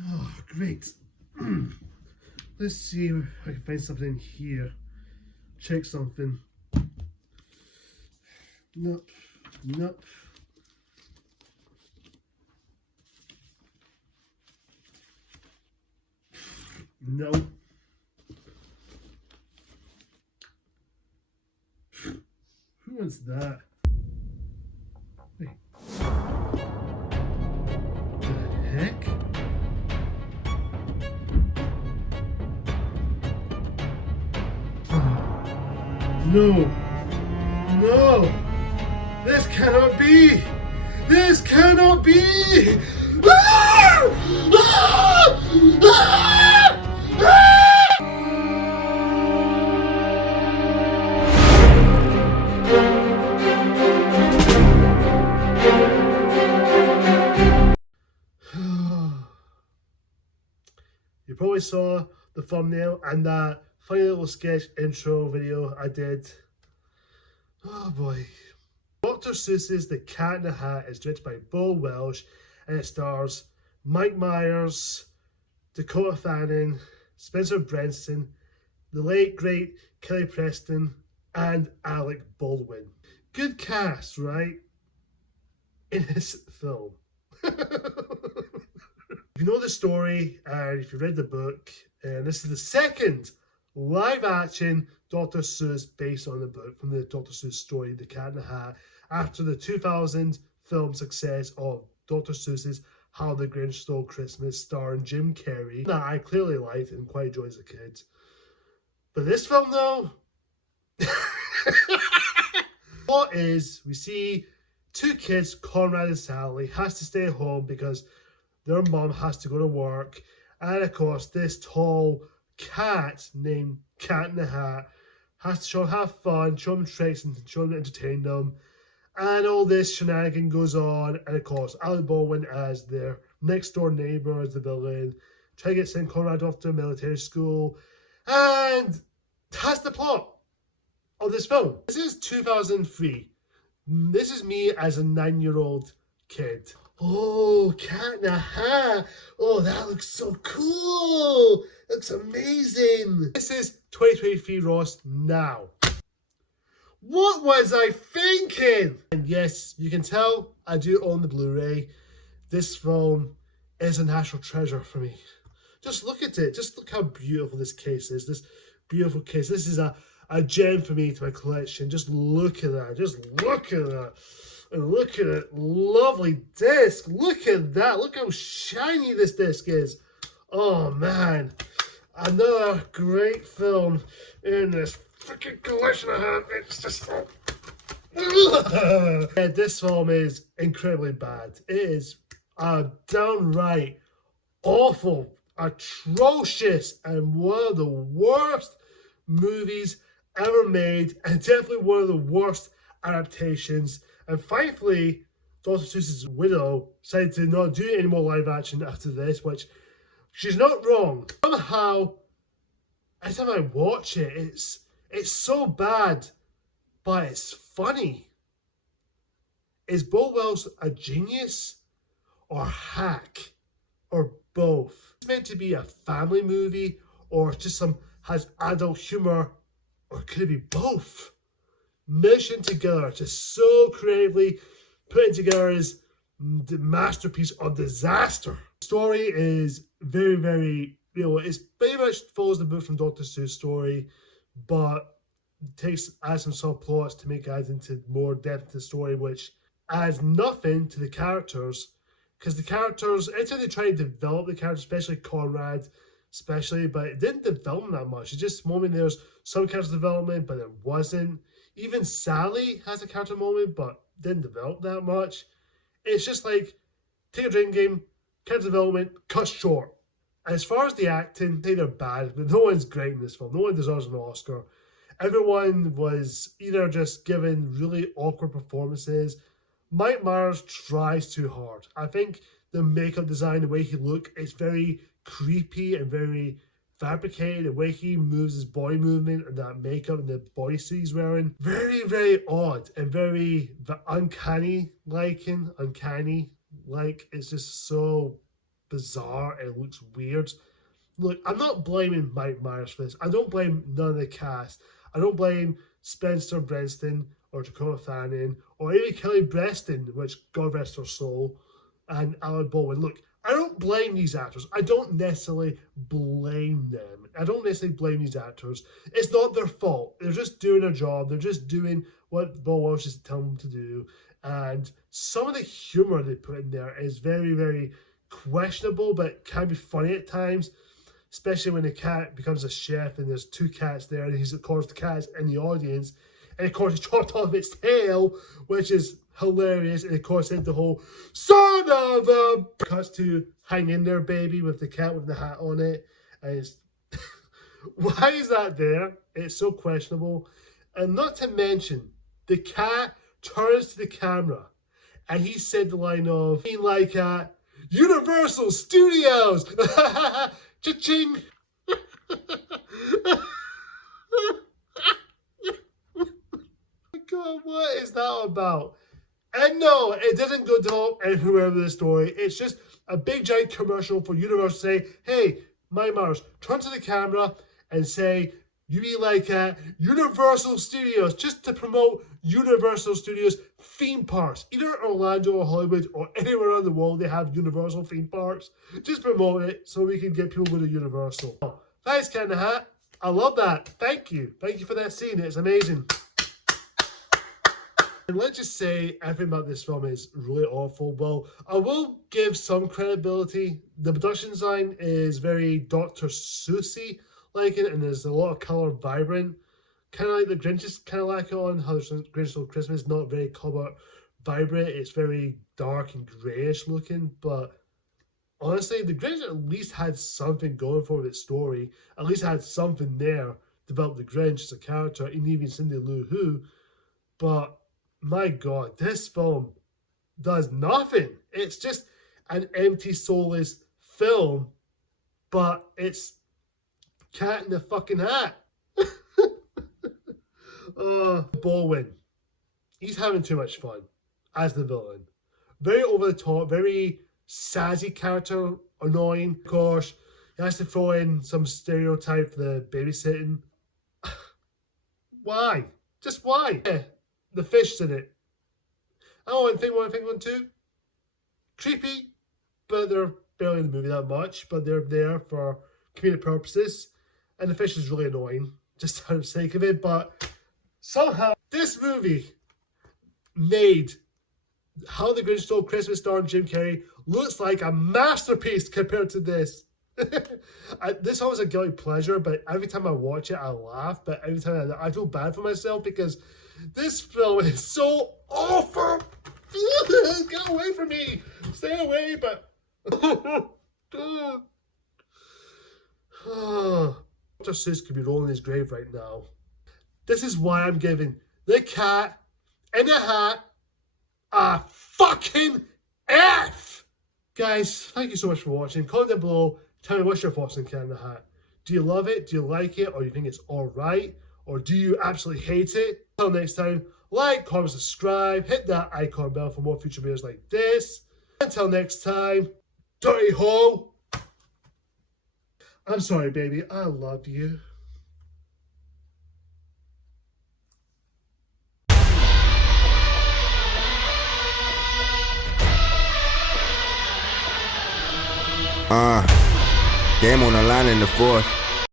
Oh, great. Let's see if I can find something in here. Check something. Nope. Nope. No. Who wants that? Wait. The heck? No. No. This cannot be. This cannot be. Ah! Ah! Ah! Ah! You probably saw the thumbnail and that funny little sketch intro video I did. Oh boy. Dr. Seuss's The Cat in the Hat is directed by Bo Welsh and it stars Mike Myers, Dakota Fanning, Spencer Brenson, the late great Kelly Preston, and Alec Baldwin. Good cast, right? In this film. If you know the story and if you read the book, and this is the second live-action Dr. Seuss based on the book from the Dr. Seuss story, The Cat in the Hat, after the 2000 film success of Dr. Seuss's How the Grinch Stole Christmas, starring Jim Carrey, that I clearly liked and quite enjoyed as a kid. But this film, though, what is, we see two kids, Conrad and Sally, has to stay home because their mom has to go to work. And of course, this tall cat named Cat in the Hat has to show them have fun, show them tricks and show them entertain them. And all this shenanigan goes on. And of course, Alec Baldwin as their next door neighbor as the villain, try to get sent Conrad off to military school. And that's the plot of this film. This is 2003. This is me as a 9-year-old kid. Oh, Cat in the Hat. Oh, that looks so cool. Looks amazing. This is 2023 Ross now. What was I thinking? And yes, you can tell I do own the Blu-ray. This film is a national treasure for me. Just look at it. Just look how beautiful this case is. This beautiful case. This is a gem for me to my collection. Just look at that. Just look at that. And look at it. Lovely disc. Look at that. Look how shiny this disc is. Oh, man. Another great film in this freaking collection I have. It's just... Yeah, this film is incredibly bad. It is a downright awful, atrocious, and one of the worst movies ever made, and definitely one of the worst adaptations. And thankfully, Dr. Seuss's widow decided to not do any more live action after this, which she's not wrong. Somehow, every time I watch it, it's so bad, but it's funny. Is Bo Welsh a genius or a hack or both? It's meant to be a family movie or just has adult humor, or could it be both? Mission together to so creatively putting together is the masterpiece of disaster. The story is very, very, it's very much follows the book from Dr. Seuss story, but adds some subplots to make it add into more depth to the story, which adds nothing to the characters. Because the characters, anytime they try to develop the characters, especially Conrad, but it didn't develop them that much. It's just moment there's some character development, but it wasn't. Even Sally has a character moment, but didn't develop that much. It's just like, take a drinking game, character development, cut short. And as far as the acting, they're bad, but no one's great in this film. No one deserves an Oscar. Everyone was either just given really awkward performances. Mike Myers tries too hard. I think the makeup design, the way he looks, is very creepy and very fabricated. The way he moves his body movement and that makeup and the body suit he's wearing, very, very odd and very uncanny. It's just so bizarre and it looks weird. Look, I'm not blaming Mike Myers for this. I don't blame none of the cast. I don't blame Spencer Breaston or Dakota Fanning or even Kelly Preston, which God rest her soul, and Alan Baldwin. Look, I don't blame these actors. I don't necessarily blame them. I don't necessarily blame these actors. It's not their fault. They're just doing their job. They're just doing what Bill Walsh is telling them to do. And some of the humor they put in there is very, very questionable, but can be funny at times, especially when the cat becomes a chef and there's two cats there and he's, of course, the cat's in the audience. And, of course, he chopped off its tail, which is hilarious. And, of course, it's the whole son of a... Cuts to Hang In There, Baby, with the cat with the hat on it. And it's... Why is that there? It's so questionable. And not to mention, the cat turns to the camera and he said the line of, being like Universal Studios! Cha-ching! God, what is that about? And no, it doesn't go develop anywhere with the story. It's just a big giant commercial for Universal to say, hey, Mike Myers, turn to the camera and say, you be like Universal Studios, just to promote Universal Studios theme parks. Either Orlando or Hollywood or anywhere around the world they have Universal theme parks. Just promote it so we can get people to go to Universal. Thanks, Cat in the Hat. I love that. Thank you. Thank you for that scene. It's amazing. And let's just say everything about this film is really awful. Well, I will give some credibility. The production design is very Dr. Seuss-y like it, and there's a lot of color, vibrant. Kind of like the Grinch is kind of like it on how Grinch Stole Christmas, not very color vibrant. It's very dark and grayish looking, but honestly, the Grinch at least had something going for its story. At least had something there. Developed the Grinch as a character, and even Cindy Lou Who. But my God, this film does nothing. It's just an empty, soulless film, but it's Cat in the fucking Hat. Baldwin, he's having too much fun as the villain. Very over the top, very sassy character, annoying. Of course, he has to throw in some stereotype for the babysitting. Why? Just why? Yeah, the fish's in it. Oh, and thing one, two. Creepy, but they're barely in the movie that much, but they're there for comedic purposes. And the fish is really annoying, just for the sake of it. But somehow, this movie made How the Grinch Stole Christmas starring Jim Carrey looks like a masterpiece compared to this. This always a guilty pleasure, but every time I watch it, I laugh. But every time I feel bad for myself because this film is so awful. Get away from me. Stay away, but... Dr. Seuss could be rolling his grave right now. This is why I'm giving The Cat in the Hat a fucking F! Guys, thank you so much for watching. Comment down below. Tell me what's your thoughts on Cat in the Hat. Do you love it? Do you like it? Or do you think it's alright? Or do you absolutely hate it? Until next time, like, comment, subscribe, hit that icon bell for more future videos like this. Until next time, dirty hole! I'm sorry, baby. I love you. Game on the line in the fourth.